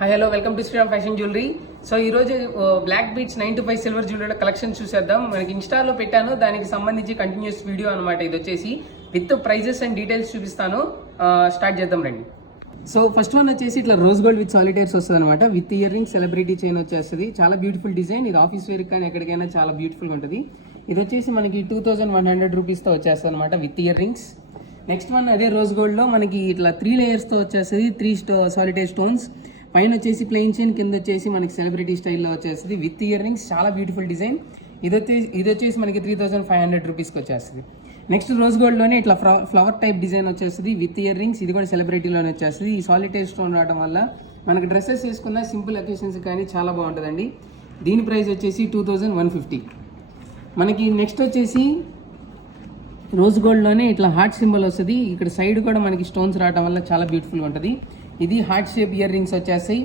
Hi hello welcome to Sriram fashion jewellery. So ఈ రోజు black beads 9 to 5 silver jewellery collection చూసేద్దాం. మనకి ఇన్స్టాలో పెట్టాను, దానికి సంబంధించి కంటిన్యూస్ వీడియో అనమాట. ఇది వచ్చేసి విత్ ప్రైజెస్ అండ్ డీటెయిల్స్ చూపిస్తాను. స్టార్ట్ చేద్దాం రండి. సో ఫస్ట్ వన్ వచ్చేసి ఇట్లా రోజ్ గోల్డ్ విత్ సాలిటైర్స్ వస్తుంది అనమాట. With ear ring celebrity chain వచ్చేస్తుంది. చాలా బ్యూటిఫుల్ డిజైన్. ఇది ఆఫీస్ వేర్ కానీ ఎక్కడికైనా చాలా బ్యూటిఫుల్గా ఉంటుంది. ఇది వచ్చేసి మనకి 2100 రూపీస్తో వచ్చేస్తుంది అనమాట with ear rings. Next one అదే రోజ్ గోల్డ్లో మనకి ఇట్లా 3 లేయర్స్తో వచ్చేస్తుంది. 3 సాలిటైర్ స్టోన్స్, పైన వచ్చేసి ప్లెయిన్ చైన్, కింద వచ్చేసి మనకి సెలబ్రిటీ స్టైల్లో వచ్చేస్తుంది విత్ ఇయర్ రింగ్స్. చాలా బ్యూటిఫుల్ డిజైన్. ఇది వచ్చేసి మనకి 3500 రూపీస్కి వచ్చేస్తుంది. నెక్స్ట్ రోజ్ గోల్డ్లోనే ఇట్లా ఫ్లవర్ టైప్ డిజైన్ వచ్చేస్తుంది విత్ ఇయర్ రింగ్స్. ఇది కూడా సెలబ్రిటీలోనే వచ్చేస్తుంది. ఈ సాలిటైర్ స్టోన్ రావడం వల్ల మనకి డ్రెస్సెస్ వేసుకున్న సింపుల్ అకేషన్స్ కానీ చాలా బాగుంటుందండి. దీని ప్రైస్ వచ్చేసి 2150. మనకి నెక్స్ట్ వచ్చేసి రోజ్ గోల్డ్లోనే ఇట్లా హార్ట్ సింబల్ వస్తుంది. ఇక్కడ సైడ్ కూడా మనకి స్టోన్స్ రావడం వల్ల చాలా బ్యూటిఫుల్గా ఉంటుంది. ఇది హార్ట్ షేప్ ఇయర్ రింగ్స్ వచ్చేస్తాయి.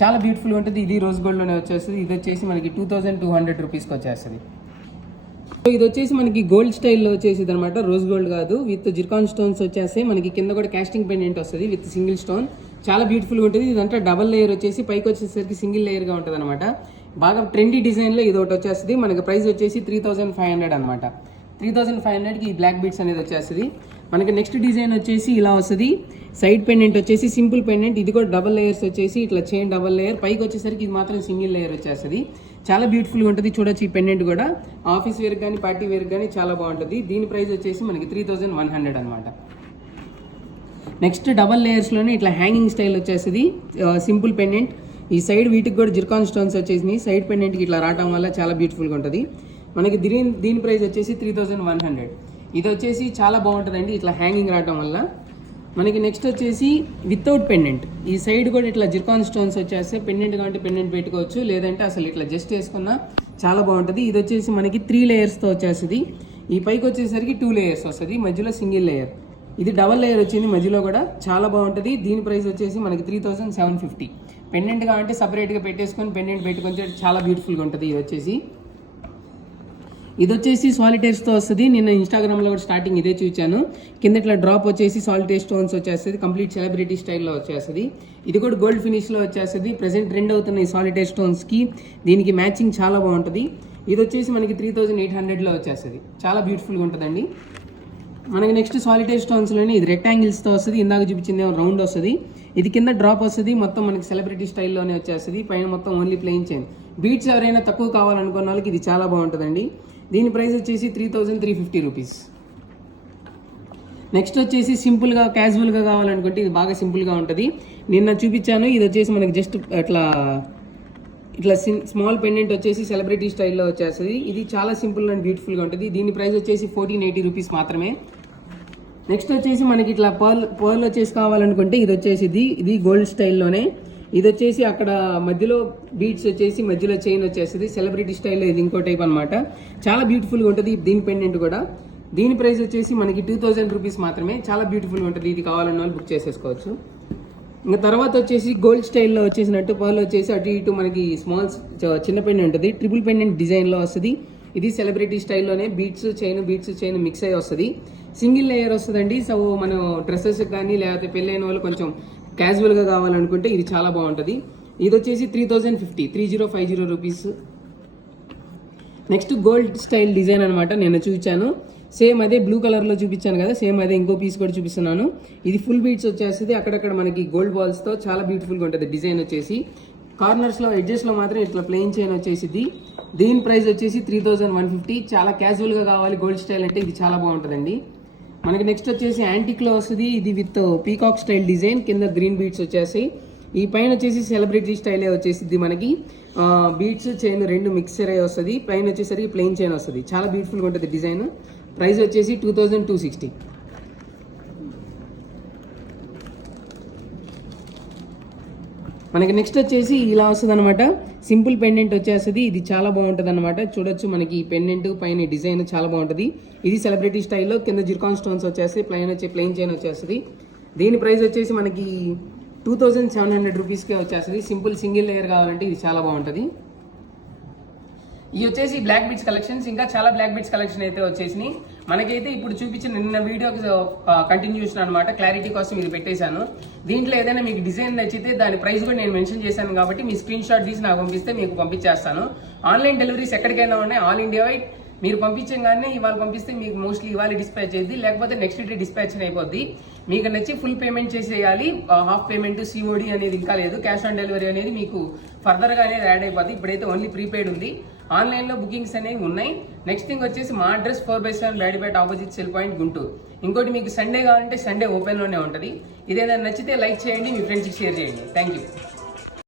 చాలా బ్యూటిఫుల్గా ఉంటుంది. ఇది రోజ్ గోల్డ్లోనే వచ్చేస్తుంది. ఇది వచ్చేసి మనకి 2200 రూపీస్కి వచ్చేస్తుంది. సో ఇది వచ్చేసి మనకి గోల్డ్ స్టైల్లో వచ్చేసి అనమాట. రోజ్ గోల్డ్ కాదు, విత్ జిర్కాన్ స్టోన్స్ వచ్చేస్తాయి. మనకి కింద కూడా కాస్టింగ్ పెండెంట్ వస్తుంది విత్ సింగిల్ స్టోన్. చాలా బ్యూటిఫుల్గా ఉంటుంది. ఇదంతా డబల్ లేయర్ వచ్చేసి పైకి వచ్చేసరికి సింగిల్ లేయర్గా ఉంటుంది అనమాట. బాగా ట్రెండీ డిజైన్లో ఇది ఒకటి వచ్చేస్తుంది. మనకి ప్రైస్ వచ్చేసి 3500 అనమాట. 3500కి ఈ బ్లాక్ బీట్స్ అనేది వచ్చేస్తుంది. మనకి నెక్స్ట్ డిజైన్ వచ్చేసి ఇలా వస్తుంది. సైడ్ పెండెంట్ వచ్చేసి సింపుల్ పెండెంట్. ఇది కూడా డబల్ లేయర్స్ వచ్చేసి ఇట్లా చైన్ డబల్ లేయర్. పైకి వచ్చేసరికి ఇది మాత్రం సింగిల్ లేయర్ వచ్చేస్తుంది. చాలా బ్యూటిఫుల్గా ఉంటుంది. చూడొచ్చు ఈ పెండెంట్ కూడా ఆఫీస్ వేర్ కానీ పార్టీ వేర్ కానీ చాలా బాగుంటుంది. దీని ప్రైస్ వచ్చేసి మనకి 3100 అనమాట. నెక్స్ట్ డబల్ లేయర్స్లోనే ఇట్లా హ్యాంగింగ్ స్టైల్ వచ్చేస్తుంది. Simple pendant. ఈ సైడ్ వీటికి కూడా జిర్కాన్ స్టోన్స్ వచ్చేసి సైడ్ పెండెంట్కి ఇట్లా రావడం వల్ల చాలా బ్యూటిఫుల్గా ఉంటుంది. మనకి దీని ప్రైస్ వచ్చేసి 3100. ఇది వచ్చేసి చాలా బాగుంటుందండి ఇట్లా హ్యాంగింగ్ రావడం వల్ల. మనకి నెక్స్ట్ వచ్చేసి వితౌట్ పెండెంట్. ఈ సైడ్ కూడా ఇట్లా జిర్కాన్ స్టోన్స్ వచ్చేస్తే పెండెంట్ కాబట్టి పెండెంట్ పెట్టుకోవచ్చు, లేదంటే అసలు ఇట్లా జస్ట్ వేసుకున్నా చాలా బాగుంటుంది. ఇది వచ్చేసి మనకి 3 లేయర్స్తో వచ్చేస్తుంది. ఈ పైకి వచ్చేసరికి 2 లేయర్స్ వస్తుంది, మధ్యలో సింగిల్ లేయర్. ఇది డబల్ లేయర్ వచ్చింది మధ్యలో కూడా. చాలా బాగుంటుంది. దీని ప్రైస్ వచ్చేసి మనకి 3750. పెండెంట్ కాబట్టి సపరేట్గా పెట్టేసుకొని పెండెంట్ పెట్టుకొని చాలా బ్యూటిఫుల్గా ఉంటుంది. ఇది వచ్చేసి సాలిటైర్స్తో వస్తుంది. నిన్న ఇన్స్టాగ్రామ్లో కూడా స్టార్టింగ్ ఇదే చూచాను. కింద ఇట్లా డ్రాప్ వచ్చేసి సాలిటైర్ స్టోన్స్ వచ్చేస్తుంది. కంప్లీట్ సెలబ్రిటీ స్టైల్లో వచ్చేస్తుంది. ఇది కూడా గోల్డ్ ఫినిష్లో వచ్చేస్తుంది. ప్రెసెంట్ ట్రెండ్ అవుతున్న ఈ సాలిటైర్ స్టోన్స్కి దీనికి మ్యాచింగ్ చాలా బాగుంటుంది. ఇది వచ్చేసి మనకి 3800లో వచ్చేస్తుంది. చాలా బ్యూటిఫుల్గా ఉంటుందండి. మనకి నెక్స్ట్ సాలిటైర్ స్టోన్స్లోనే ఇది రెక్టాంగిల్స్తో వస్తుంది. ఇందాక చూపించింది రౌండ్ వస్తుంది. ఇది కింద డ్రాప్ వస్తుంది. మొత్తం మనకి సెలబ్రిటీ స్టైల్లోనే వచ్చేస్తుంది. పైన మొత్తం ఓన్లీ ప్లెయిన్ చైన్. బీట్స్ ఎవరైనా తక్కువ కావాలనుకున్న వాళ్ళకి ఇది చాలా బాగుంటుందండి. దీని ప్రైస్ వచ్చేసి 3350 రూపీస్. నెక్స్ట్ వచ్చేసి సింపుల్గా క్యాజువల్గా కావాలనుకుంటే ఇది బాగా సింపుల్గా ఉంటుంది. నిన్న చూపించాను. ఇది వచ్చేసి మనకి జస్ట్ ఇట్లా స్మాల్ పెండెంట్ వచ్చేసి సెలబ్రిటీ స్టైల్లో వచ్చేస్తుంది. ఇది చాలా సింపుల్ అండ్ బ్యూటిఫుల్గా ఉంటుంది. దీని ప్రైస్ వచ్చేసి 1480 రూపీస్ మాత్రమే. నెక్స్ట్ వచ్చేసి మనకి ఇట్లా పర్ల్ వచ్చేసి కావాలనుకుంటే ఇది వచ్చేసి ఇది గోల్డ్ స్టైల్లోనే. ఇది వచ్చేసి అక్కడ మధ్యలో బీడ్స్ వచ్చేసి మధ్యలో చైన్ వచ్చేస్తుంది. సెలబ్రిటీ స్టైల్లో ఇది ఇంకో టైప్ అనమాట. చాలా బ్యూటిఫుల్గా ఉంటుంది దీని పెండెంట్ కూడా. దీని ప్రైస్ వచ్చేసి మనకి 2000 రూపీస్ మాత్రమే. చాలా బ్యూటిఫుల్గా ఉంటుంది. ఇది కావాలన్న వాళ్ళు బుక్ చేసేసుకోవచ్చు. ఇంకా తర్వాత వచ్చేసి గోల్డ్ స్టైల్లో వచ్చేసినట్టు పర్ల్ వచ్చేసి అటు ఇటు మనకి చిన్న పెండెంట్ ఉంటుంది. ట్రిపుల్ పెండెంట్ డిజైన్లో వస్తుంది. ఇది సెలబ్రిటీ స్టైల్లోనే బీట్స్ చైన్ మిక్స్ అయ్యి వస్తుంది. సింగిల్ లేయర్ వస్తుందండి. సో మనం డ్రెస్సెస్ కానీ లేకపోతే పెళ్ళైన వాళ్ళు కొంచెం క్యాజువల్గా కావాలనుకుంటే ఇది చాలా బాగుంటుంది. ఇది వచ్చేసి 3050 rupees. Next gold style design అనమాట. నేను చూపించాను సేమ్ అదే బ్లూ కలర్లో చూపించాను కదా, సేమ్ అదే ఇంకో పీస్ కూడా చూపిస్తున్నాను. ఇది ఫుల్ బీట్స్ వచ్చేస్తుంది. అక్కడక్కడ మనకి గోల్డ్ బాల్స్తో చాలా బ్యూటిఫుల్గా ఉంటుంది డిజైన్ వచ్చేసి. కార్నర్స్లో ఎడ్జెస్లో మాత్రం ఇట్లా ప్లెయిన్ చైన్ వచ్చేసింది. దీని ప్రైస్ వచ్చేసి 3150. చాలా క్యాజువల్గా కావాలి గోల్డ్ స్టైల్ అంటే ఇది చాలా బాగుంటుందండి. మనకి నెక్స్ట్ వచ్చేసి యాంటిక్లో వస్తుంది. ఇది విత్ పీకాక్ స్టైల్ డిజైన్. కింద గ్రీన్ బీట్స్ వచ్చేసాయి. ఈ పైన వచ్చేసి సెలబ్రిటీ స్టైలే వచ్చేసి మనకి బీట్స్ చైన్ రెండు మిక్సర్ అయ్యి వస్తుంది. పైన వచ్చేసరికి ప్లెయిన్ చైన్ వస్తుంది. చాలా బ్యూటిఫుల్గా ఉంటుంది డిజైన్. ప్రైస్ వచ్చేసి 2260. మనకి నెక్స్ట్ వచ్చేసి ఇలా వస్తుంది అనమాట. సింపుల్ పెండెంట్ వచ్చేస్తుంది. ఇది చాలా బాగుంటుంది అనమాట. చూడొచ్చు మనకి ఈ పెండెంట్ పైన డిజైన్ చాలా బాగుంటుంది. ఇది సెలబ్రిటీ స్టైల్లో కింద జిర్కాన్ స్టోన్స్ వచ్చేసి ప్లెయిన్ చైన్ వచ్చేస్తుంది. దీని ప్రైస్ వచ్చేసి మనకి 2700 రూపీస్కే వచ్చేస్తుంది. సింగిల్ లేయర్ కావాలంటే ఇది చాలా బాగుంటుంది. ఇవి వచ్చేసి బ్లాక్ బీట్స్ కలెక్షన్స్. ఇంకా చాలా బ్లాక్ బీట్స్ కలెక్షన్ అయితే వచ్చేసినాయి. మనకైతే ఇప్పుడు చూపించిన నిన్న వీడియో కంటిన్యూషన్ అనమాట, క్లారిటీ కోసం ఇది పెట్టేశాను. దీంట్లో ఏదైనా మీకు డిజైన్ నచ్చితే దాని ప్రైస్ కూడా నేను మెన్షన్ చేశాను కాబట్టి మీ స్క్రీన్ షాట్ తీసి నాకు పంపిస్తే మీకు పంపించేస్తాను. ఆన్లైన్ డెలివరీస్ ఎక్కడికైనా ఉన్నాయి, ఆల్ ఇండియా వైడ్. మీరు పంపించగానే ఇవాళ పంపిస్తే మీకు మోస్ట్లీ ఇవాళ డిస్పాచ్ అయ్యింది, లేకపోతే నెక్స్ట్ డే డిస్పాచ్ అయిపోద్ది. మీకు నచ్చి ఫుల్ పేమెంట్ చేసేయాలి, హాఫ్ పేమెంట్ సిఓడి అనేది ఇంకా లేదు. క్యాష్ ఆన్ డెలివరీ అనేది మీకు ఫర్దర్గా అనేది యాడ్ అయిపోద్ది. ఇప్పుడైతే ఓన్లీ ప్రీపెయిడ్ ఉంది. ఆన్లైన్లో బుకింగ్స్ అనేవి ఉన్నాయి. నెక్స్ట్ థింగ్ వచ్చేసి మా address 4/7 Brodipet opposite cell point Guntur. ఇంకోటి మీకు సండే కావాలంటే సండే ఓపెన్లోనే ఉంటుంది. ఇదేదైనా నచ్చితే లైక్ చేయండి, మీ ఫ్రెండ్స్కి షేర్ చేయండి. Thank you.